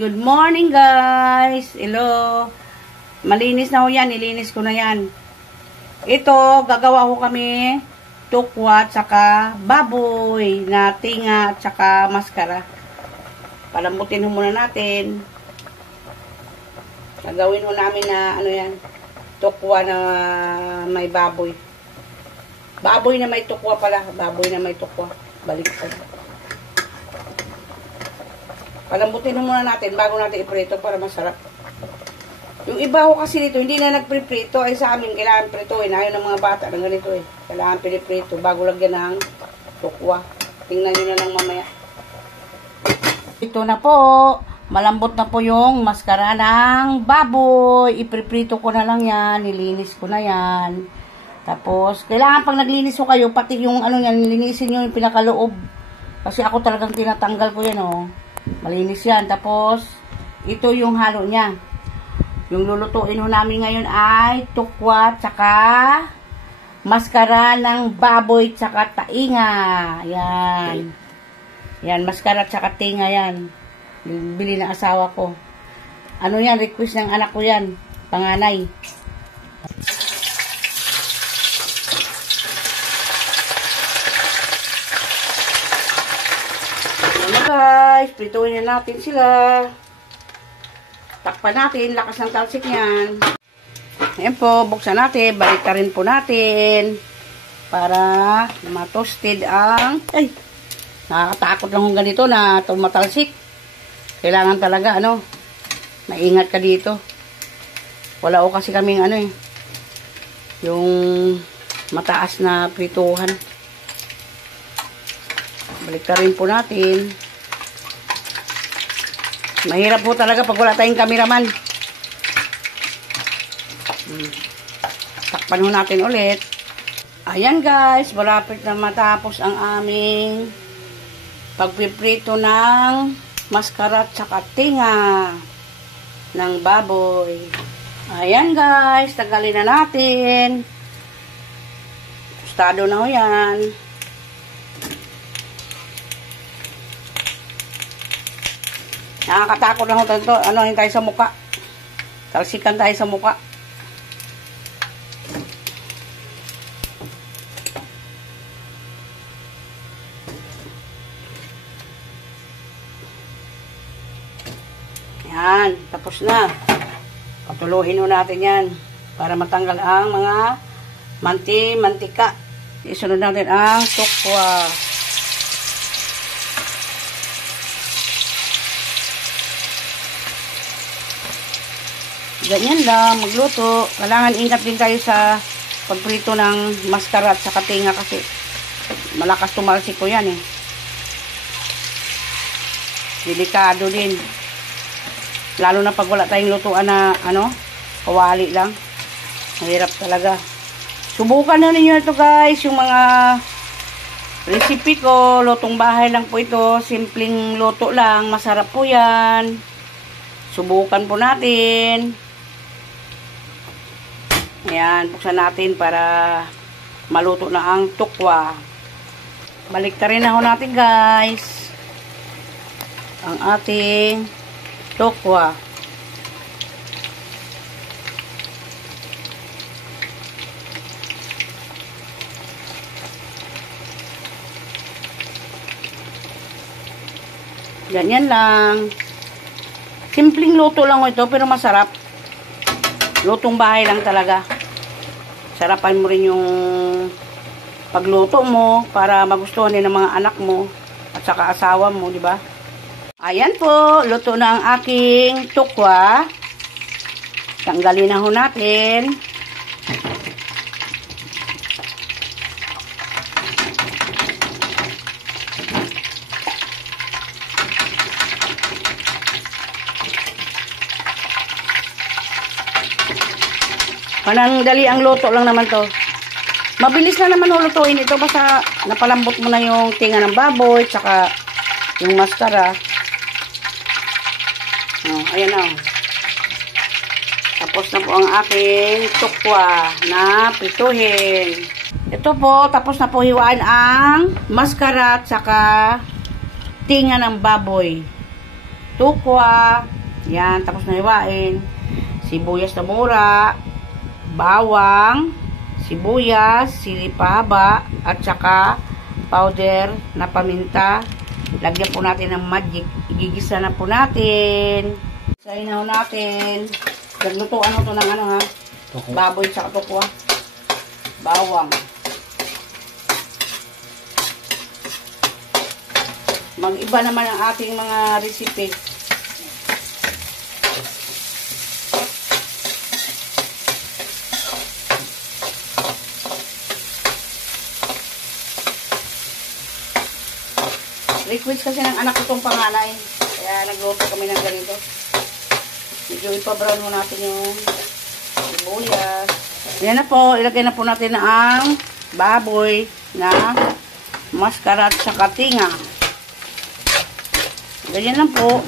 Good morning guys. Hello. Malinis na ho yan. Nilinis ko na yan. Ito, gagawa ho kami tukwa tsaka baboy na tinga tsaka maskara. Palambutin ho muna natin. Gagawin ho namin na ano yan. Tukwa na may baboy. Baboy na may tukwa pala. Baboy na may tukwa. Baliktad. Palambutin ho muna natin bago natin iprito para masarap. Yung iba ho kasi dito, hindi na nagpriprito. Ay sa amin, kailangan prituin. Ayaw ng mga bata ng ganito eh. Kailangan piniprito bago lagyan ng tukwa. Tingnan nyo na lang mamaya. Ito na po. Malambot na po yung maskara ng baboy. Ipriprito ko na lang yan. Nilinis ko na yan. Tapos, kailangan pag naglinis ko kayo, pati yung ano yan, nilinisin nyo yung pinakaloob. Kasi ako talagang tinatanggal ko yan oh. Malinis yan. Tapos, ito yung halo niya. Yung lulutuin ho namin ngayon ay tukwa tsaka maskara ng baboy tsaka tainga. Yan. Yan, maskara tsaka tainga yan. Bili ng asawa ko. Ano yan? Request ng anak ko yan. Panganay. Guys, prituin na natin sila. Takpan natin, lakas ng talsik niyan. Ayan po, buksan natin, baliktarin po natin para matoasted ang nakakatakot lang kung ganito na tumatalsik. Kailangan talaga ano, maingat ka dito. Wala o kasi kaming ano yung mataas na prituhan. Baliktarin po natin. Mahirap po talaga pag wala tayong cameraman. Takpan ho natin ulit. Ayan guys, malapit na matapos ang aming pagpiprito ng maskara tsaka tinga ng baboy. Ayan guys, tagalin na natin. Tostado na ho yan. Nakakatakot lang ito. Ano, tayo sa muka. Talsikan tayo sa muka. Yan. Tapos na. Patuluin ho natin yan. Para matanggal ang mga mantika. Isunod natin ang tukwa. Ganyan lang, magluto. Kailangan ingat din tayo sa pagprito ng maskara at saka tinga kasi malakas tumalsik ko yan eh. Delikado din. Lalo na pag wala tayong lutuan na ano, kawali lang. Mahirap talaga. Subukan na ninyo ito guys, yung mga recipe ko. Lutong bahay lang po ito. Simpleng luto lang. Masarap po yan. Subukan po natin. Ayan, buksan natin para maluto na ang tukwa. Baliktarin na ho natin guys ang ating tukwa. Ganyan lang. Simpleng luto lang ito pero masarap. Lutong bahay lang talaga. Sarapan mo rin yung pagluto mo para magustuhan din ng mga anak mo at saka asawa mo, di ba? Ayan po, luto na ang aking tukwa. Tanggalin na ho natin. Panandali ang luto lang naman to. Mabilis na naman hulutuin ito basta napalambot mo na yung tinga ng baboy tsaka yung maskara. Oh, ayan na. Tapos na po ang aking tukwa na prituhin. Ito po, tapos na po hiwaan ang maskara tsaka tinga ng baboy. tukwa. Yan, tapos na hiwain. Sibuyas na mura, bawang, sibuyas, sili pahaba, at saka powder na paminta. Lagyan po natin ng magic. Igigisa na po natin. Sainaw natin. Naglutuan ko to ng ano ha? Baboy at saka tukwa. Bawang. Mag-iba naman ang ating mga recipe. Request kasi ng anak ko itong panganay. Kaya nagluto kami ng ganito. Medyo ipabrown mo natin yung sibuyas. Yan na po. Ilagay na po natin ang baboy na mascara at saka tinga. Ganyan lang po.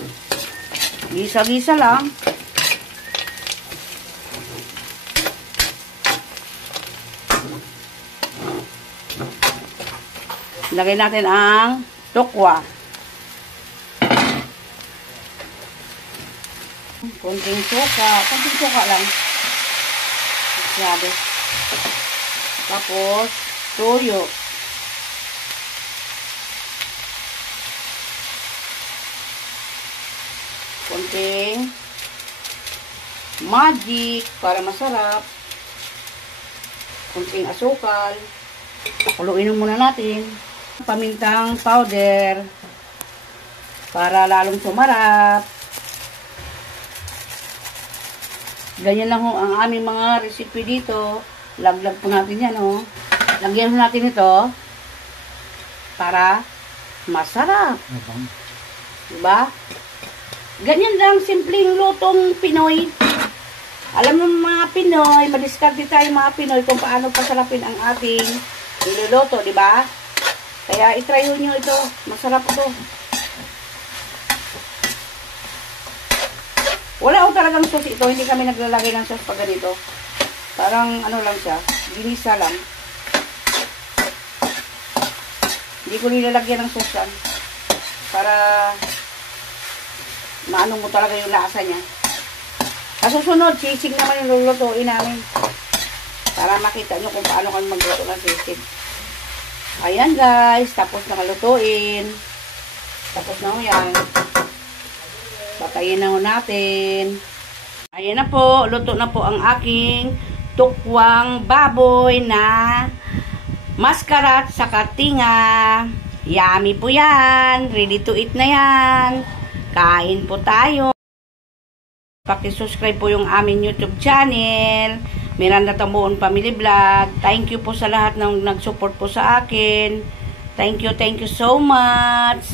Gisa-gisa lang. Ilagay natin ang tukwa. Konting suka lang. Masyado. Tapos, toyo. Konting magic para masarap. Konting asukal. Pakuluin muna natin. Pamintang powder para lalong sumarap. Ganyan lang ho ang aming mga recipe dito. Laglag po natin yan ho. Lagyan natin ito para masarap. Diba? Ganyan lang, simpleng lutong Pinoy. Alam mo mga Pinoy, madiskarte tayo mga Pinoy kung paano pasarapin ang ating niluluto, diba? Kaya itry nyo ito. Masarap ito. Wala ko talagang sauce ito. Hindi kami naglalagay ng sauce pag ganito. Parang ano lang siya. Ginisa lang. Hindi ko nilalagyan ng sauce yan. Para maano mo talaga yung lasa niya. Kasusunod, sisig naman yung lulutuin namin. Para makita nyo kung paano kami magluto ng sisig. Ayan guys, tapos na malutuin. Tapos na ho yan. Patayin na ho natin. Ayan na po, luto na po ang aking tukwang baboy na mascara at saka tinga. Yummy po yan. Ready to eat na yan. Kain po tayo. Paki-subscribe po yung aming YouTube channel. Miranda Tambuon Family Vlog. Thank you po sa lahat ng nag-support po sa akin. Thank you so much.